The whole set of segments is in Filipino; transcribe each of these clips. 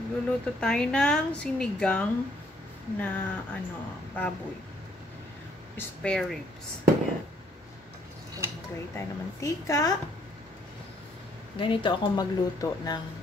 Magluluto tayo ng sinigang na baboy. Spare ribs. Ayan. So, maglagay tayo ng mantika. Ganito ako magluto ng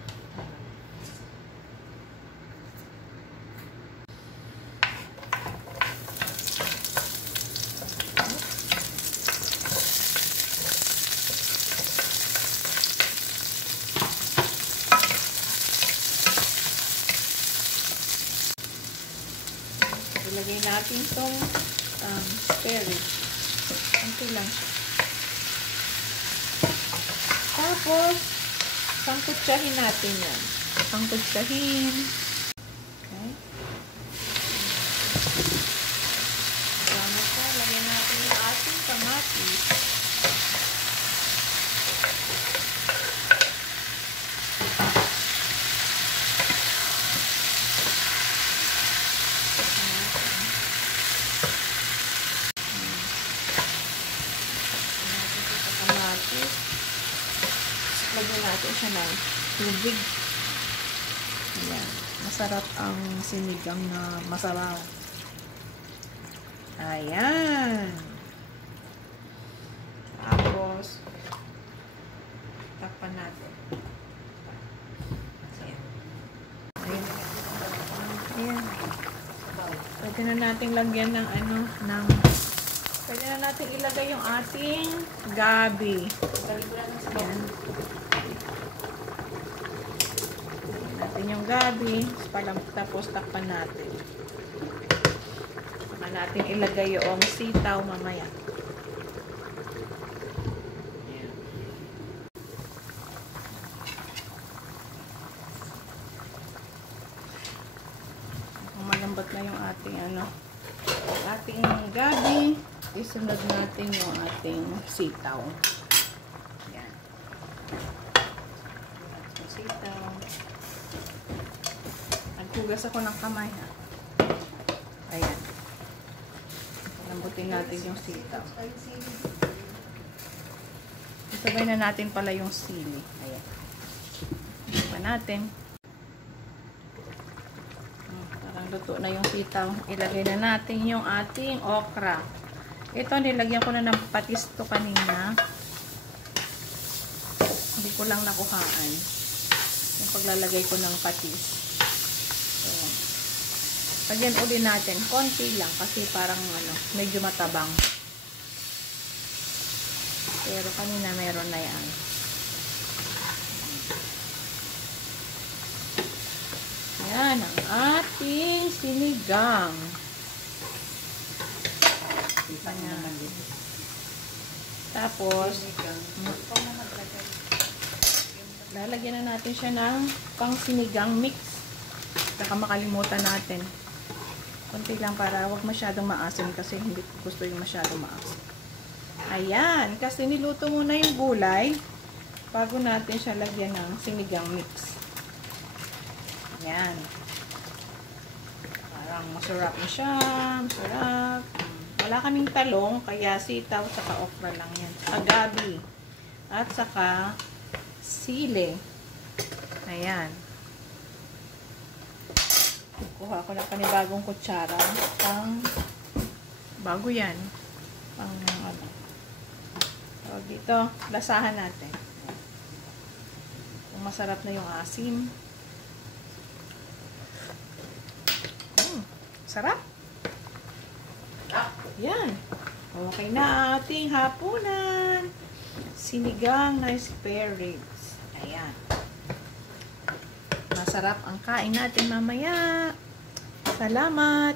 ilagay natin itong spare ribs. Ito lang siya. Tapos, sangkutsahin natin yan. Sangkutsahin. Okay. Marami siya. Lagyan natin yung ating kamatis. Lagyan natin siya ng tubig. Ayan. Masarap ang sinigang na masabaw. Ayan. Tapos, takpan natin. Ayan. Ayan. Pwede na natin lagyan ng pwede na natin ilagay yung ating gabi. Ayan. Natin yung gabi, tapos takpan natin. Saka natin ilagay yung sitaw mamaya. Ayan. Malambot na yung ating gabi. Isunod natin yung ating sitaw. Ayan. Yung sitaw. Naghugas ako ng kamay, ha. Ayan. Lambutin natin yung sitaw. Isabay na natin pala yung sili. Ayan. Isabay natin. Parang luto na yung sitaw. Ilagay na natin yung ating okra. Ito, nilagyan ko na ng patis to kanina. Hindi ko lang nakuhaan. Yung paglalagay ko ng patis. So, lagyan ulit natin. Konti lang kasi parang medyo matabang. Pero kanina meron na yan. Ayan ang ating sinigang. Tapos, lalagyan na natin siya ng pang sinigang mix. Baka makalimutan natin. Konti lang para wag masyadong maasim kasi hindi ko gusto yung masyadong maasim. Ayan, kasi niluto muna yung gulay bago natin siya lagyan ng sinigang mix. Ayan. Parang masarap na siya. Masarap. Wala kaming talong, kaya sitaw saka okra lang yan. Saka gabi. At saka sili. Ayan. Kuha ko ng panibagong kutsara. Bago yan. So, dito, lasahan natin. Kung masarap na yung asim. Sarap. Yan. Okay na ating hapunan. Sinigang na spare ribs. Ayan. Masarap ang kain natin mamaya. Salamat.